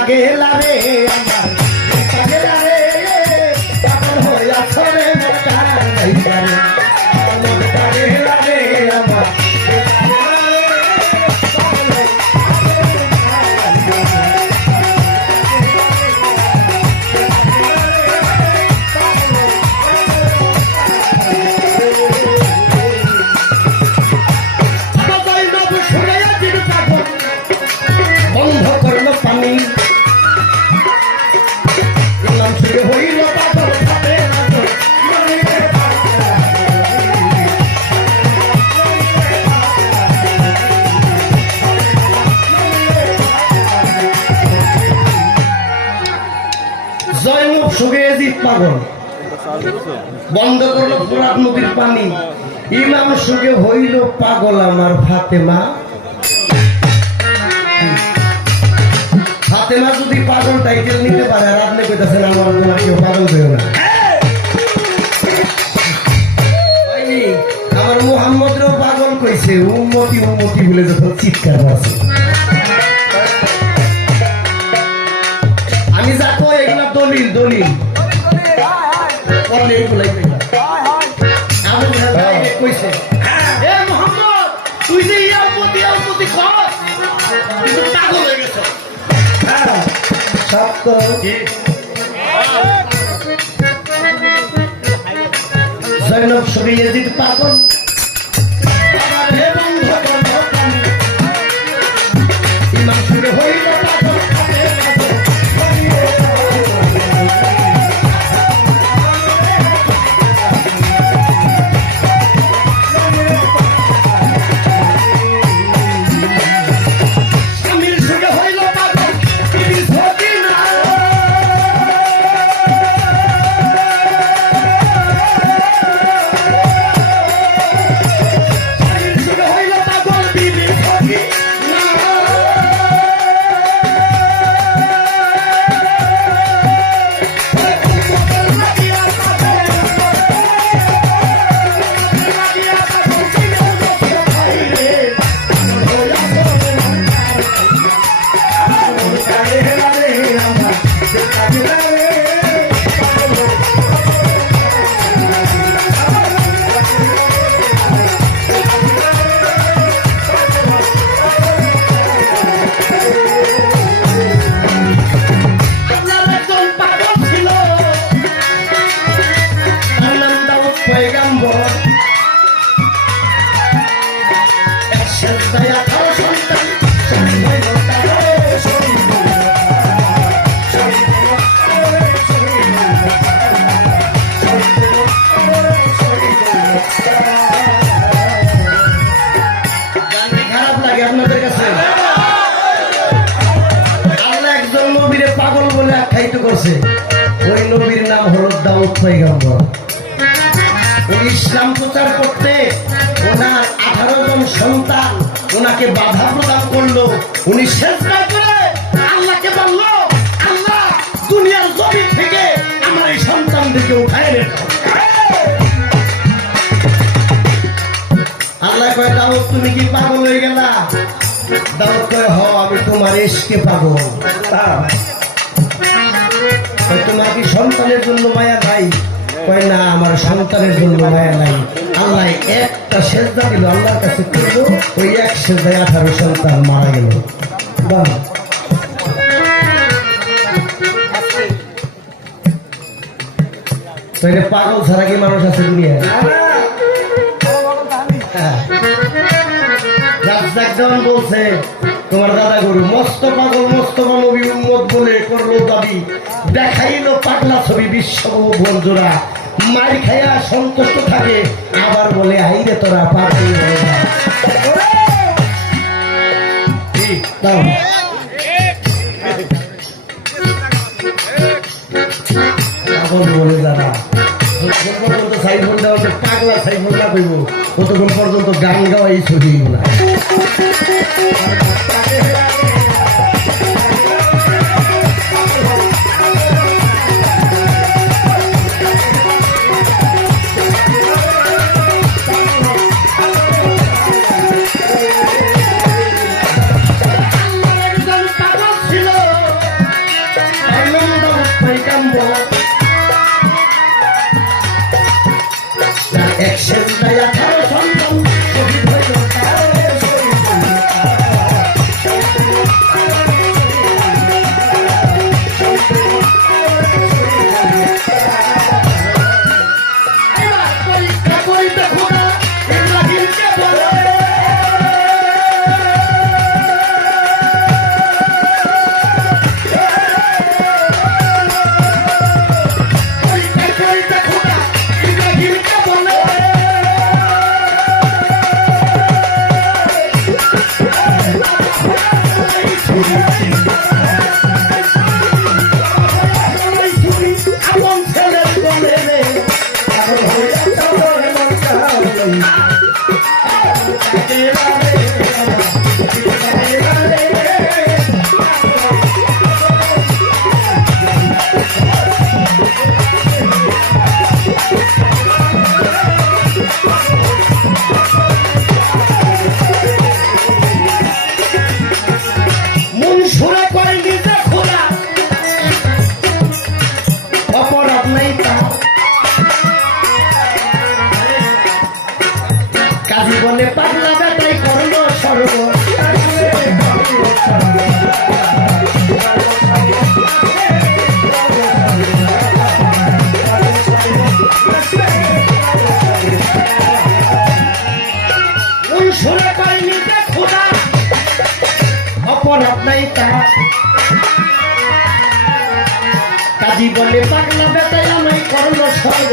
পাগেলা রে আমার পাগেলা রে পাগল হইয়া ছড়ে মোটা গাইয়া রে আমার পাগেলা রে আমার পাগল বন্ধ করলো ফোরাত নদীর পানি ইমাম সুগে হইল পাগল আমার ফাতেমা ফাতেমা যদি পাগল টাইটেল নিতে পারে আর আপনি কইতাছেন আমার তোমার কেউ পাগল হইও না আমার মুহাম্মদও পাগল কইছে উম্মতি উম্মতি বলে যখন চিৎকার করছে আমি যা কই এগুলা দলিল দলিল অনেক বলাই আমি কইছে এ মুহাম্মদ তুই যে ইয়া উম্মতি কস কিন্তু পাগল হয়ে গেছ হ্যাঁ সত্য কি জয়নব সবই এদিক পাগল হে বন্ধু ইমাম সুরে হইল পাগল ওই নবীর নাম হলো দাউদ পয়গম্বর উনি ইসলাম প্রচার করতে ওনার 18 জন সন্তান ওনাকে বাধা প্রদান করলো উনি সিজদা করে আল্লাহকে বলল আল্লাহ দুনিয়ার জমিন থেকে আমার এই সন্তানদেরকে উঠায় নেন আল্লাহ কয় দাউদ তুমি কি পাগল হয়ে গেলা দাউদ কয় হ আমি তোমার ইশকে পাগল তোমার কি সন্তানের জন্য মায়া নাই কয় না আমার সন্তানের জন্য মায়া নাই আল্লাহ একটা সেজদা দিল আল্লাহর কাছে করলো ওই এক সেজদায় 18 সন্তান মারা গেল পাগল ছাড়া কি মানুষ আছে দুনিয়ায় বলছে তোমার দাদা গরু মস্ত পাগল মস্ত মানবী উম্মত বলে করলো দাবি দেখাইলো পাগলা ছবি বিশ্ব বন্ধুরা মার খাইয়া সন্তুষ্ট থাকে আবার বলে আইরে তোরা পাগল পাগল বলে দাদা সাইফুল দেওয়া পাগলা সাইফুল না কইব কতক্ষণ পর্যন্ত গান গাওয়া এই ছবি না সেন্তায় 18 সন্তান শহীদ হইল তারে শহীদ হইল এবার পরীক্ষা করিতে খোদা ইব্রাহিমকে বলে বলে পাগলা বেটাই করলো সর্ব শুনে পাইনি খোদা অপরাধ নাই তার কাজী বলে পাগলা বেটাই আমায় করলো সর্ব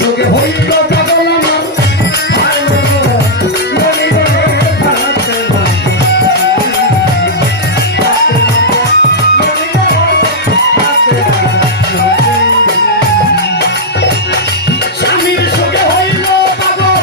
সঙ্গে হইল পাগল আমার স্বামীর সঙ্গে হইল পাগল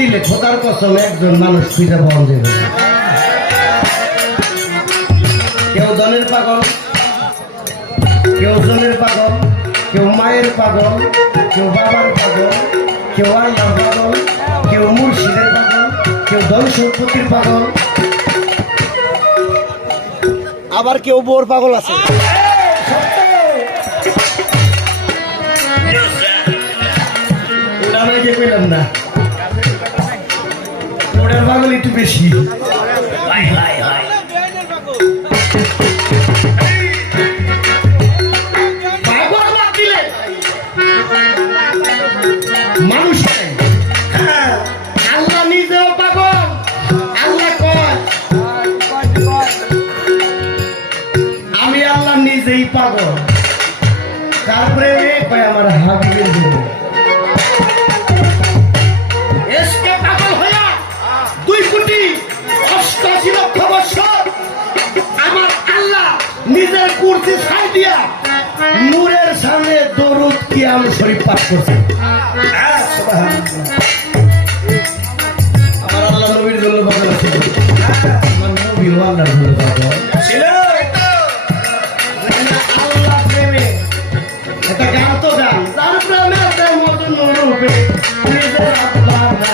দিলে খোদার কসম একজন মানুষ খুঁজে পাওয়া যাবে। কেউ ধনের পাগল, কেউ জনের পাগল, কেউ মায়ের পাগল, কেউ বাবার পাগল, কেউ আল্লাহর পাগল, কেউ মুর্শিদের পাগল, কেউ ধন সম্পত্তির পাগল, আবার কেউ বোর পাগল আছে। একটু বেশি। পাগল বাতিলে মানুষ নাই। হ্যাঁ, আল্লাহ নিজেও পাগল। আল্লাহ কয় আমি আল্লাহ নিজেই পাগল। তারপরে কয় আমার হাবিবের জন্য এসকে পাগল হইয়া 2,88,00,000 বছর আমার আল্লাহ নিজের কুরসি ছাই দিয়া নূরের সামনে দরুদ কিয়াম শরীফ পাঠ করছে। আমার আল্লাহ নবীর জন্য পাগল আছে। আমার নবী আল্লাহর জন্য পাগল ছিল। আল্লাহ প্রেমে একটা গান তো গান, তার প্রেমে মতন রূপে নিজের আল্লাহ না।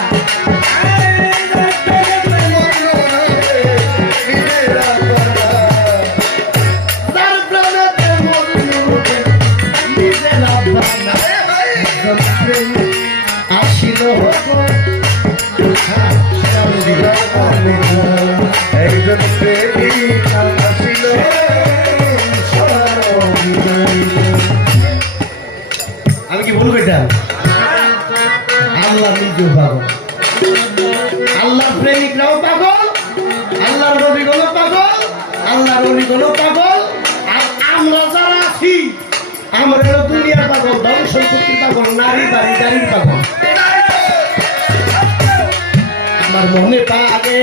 আমি কি বলবো এটা? আল্লাহ নিজেও পাগল, আল্লাহর প্রেমিকরাও পাগল, আল্লাহর নবীগণও পাগল, আল্লাহর অলিগণও পাগল। আর আমরা যারা আছি আমরা দুনিয়ার পাগল, ধন সম্পত্তির পাগল, নারী বাড়ি গাড়ির পাগল। আমার মনে পাগে